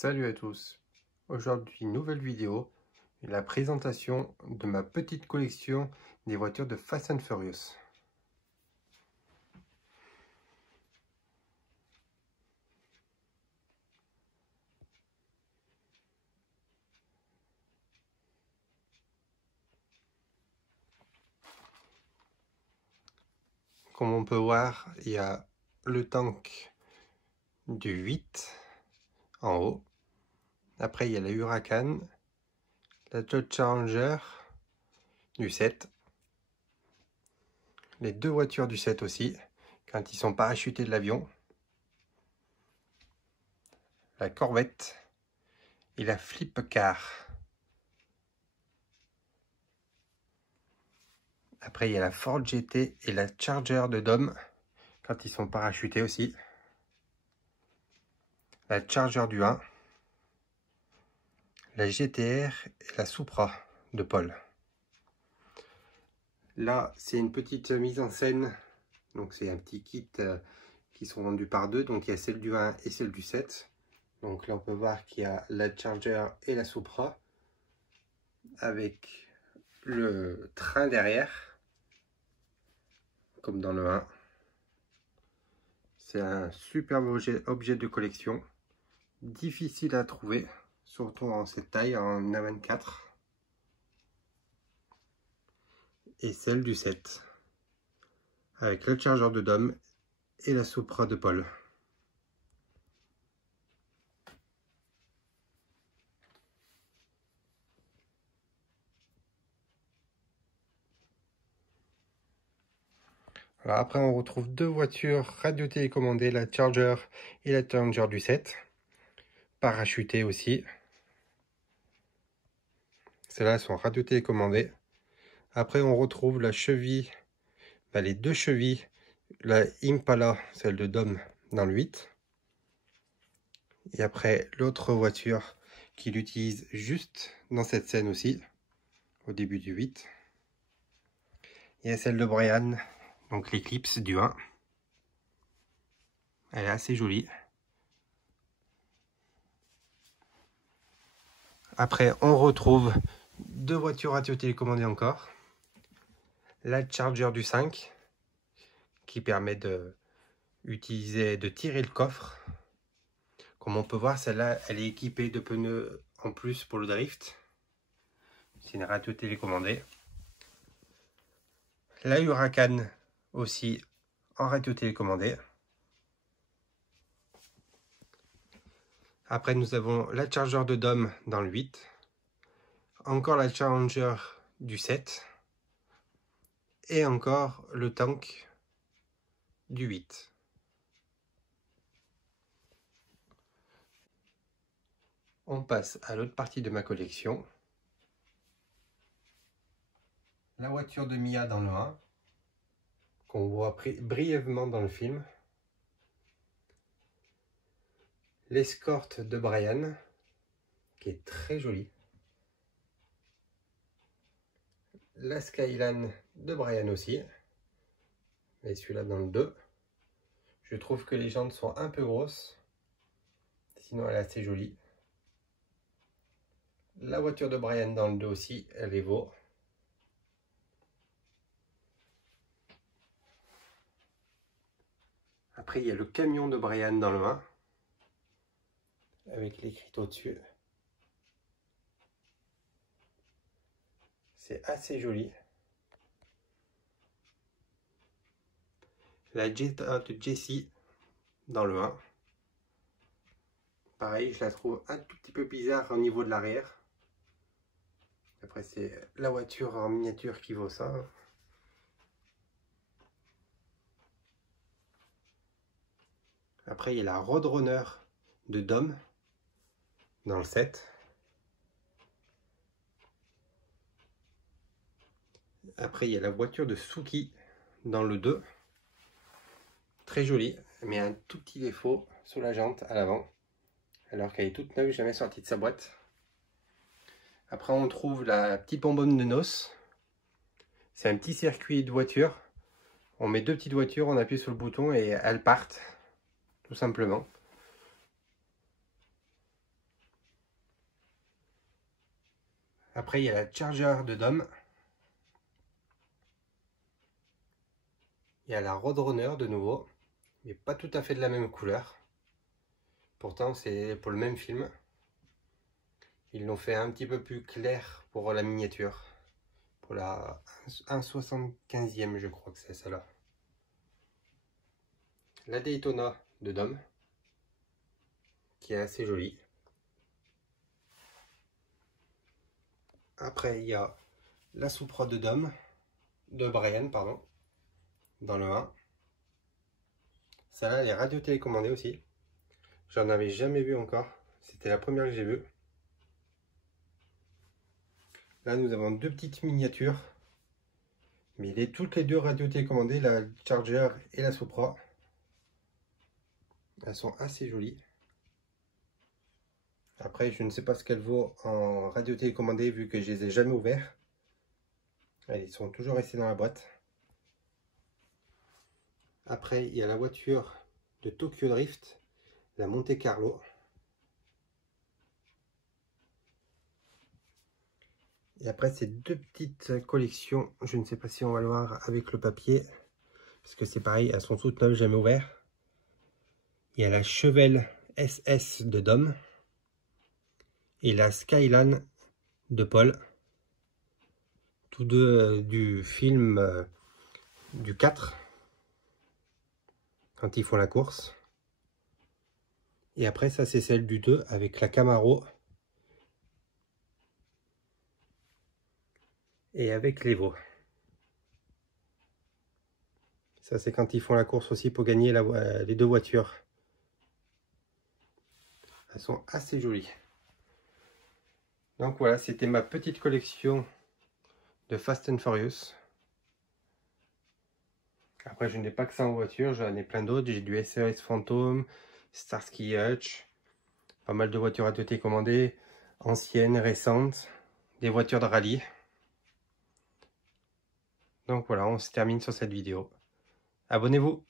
Salut à tous, aujourd'hui nouvelle vidéo, la présentation de ma petite collection des voitures de Fast and Furious. Comme on peut voir, il y a le tank du 8 en haut, après il y a la Huracan, la Dodge Challenger du 7, les deux voitures du 7 aussi, quand ils sont parachutés de l'avion, la Corvette et la Flip Car. Après il y a la Ford GT et la Charger de Dom, quand ils sont parachutés aussi, la Charger du 1, la GTR et la Supra de Paul. Là, c'est une petite mise en scène, donc c'est un petit kit qui sont vendus par deux, donc il y a celle du 1 et celle du 7. Donc là, on peut voir qu'il y a la Charger et la Supra, avec le train derrière, comme dans le 1. C'est un superbe objet de collection, difficile à trouver, surtout en cette taille, en A24. Et celle du 7, avec le Charger de Dom et la Supra de Paul. Alors après, on retrouve deux voitures radio-télécommandées, la Charger et la Challenger du 7, parachutées aussi. Celles-là sont radio-télécommandées. Après, on retrouve la cheville, les deux chevilles, la Impala, celle de Dom dans le 8. Et après, l'autre voiture qu'il utilise juste dans cette scène aussi, au début du 8. Il y a celle de Brian, donc l'Eclipse du 1. Elle est assez jolie. Après, on retrouve deux voitures radio-télécommandées encore. La Charger du 5, qui permet de tirer le coffre. Comme on peut voir, celle-là, elle est équipée de pneus en plus pour le drift. C'est une radio télécommandée. La Huracan aussi en radio télécommandée. Après, nous avons la Charger de Dom dans le 8. Encore la Challenger du 7. Et encore le tank du 8. On passe à l'autre partie de ma collection. La voiture de Mia dans le 1, qu'on voit brièvement dans le film. L'escorte de Brian, qui est très jolie. La Skyline de Brian aussi. Et celui-là dans le 2. Je trouve que les jantes sont un peu grosses. Sinon, elle est assez jolie. La voiture de Brian dans le 2 aussi, elle est beau. Après, il y a le camion de Brian dans le 1. Avec l'écriteau dessus. C'est assez joli. La Jetta de Jesse dans le 1. Pareil, je la trouve un tout petit peu bizarre au niveau de l'arrière. Après, c'est la voiture en miniature qui vaut ça. Après, il y a la Roadrunner de Dom dans le 7. Après, il y a la voiture de Suki dans le 2. Très jolie, mais un tout petit défaut sous la jante à l'avant. Alors qu'elle est toute neuve, jamais sortie de sa boîte. Après, on trouve la petite bonbonne de noces. C'est un petit circuit de voiture. On met deux petites voitures, on appuie sur le bouton et elles partent. Tout simplement. Après, il y a la Charger de Dom. Il y a la Roadrunner de nouveau, mais pas tout à fait de la même couleur. Pourtant, c'est pour le même film. Ils l'ont fait un petit peu plus clair pour la miniature. Pour la 1/75e, je crois que c'est celle-là. La Daytona de Dom, qui est assez jolie. Après, il y a la Supra de Dom, de Brian, pardon, dans le 1. Celle-là, elle est radio-télécommandée aussi. J'en avais jamais vu encore. C'était la première que j'ai vue. Là, nous avons deux petites miniatures. Mais toutes les deux radio-télécommandées, la Charger et la Supra. Elles sont assez jolies. Après, je ne sais pas ce qu'elles vaut en radio-télécommandée vu que je les ai jamais ouverts. Ils sont toujours restés dans la boîte. Après, il y a la voiture de Tokyo Drift, la Monte Carlo. Et après, ces deux petites collections, je ne sais pas si on va le voir avec le papier, parce que c'est pareil, elles sont toutes neuves, jamais ouvertes. Il y a la Chevelle SS de Dom et la Skyline de Paul. Tous deux du film du 4, quand ils font la course. Et après, ça c'est celle du 2 avec la Camaro et avec l'Evo. Ça c'est quand ils font la course aussi pour gagner les deux voitures. Elles sont assez jolies. Donc voilà, c'était ma petite collection de Fast and Furious. Après, je n'ai pas que ça en voiture, j'en ai plein d'autres. J'ai du SRS Phantom, Starsky Hutch, pas mal de voitures à télécommandées, anciennes, récentes, des voitures de rallye. Donc voilà, on se termine sur cette vidéo. Abonnez-vous!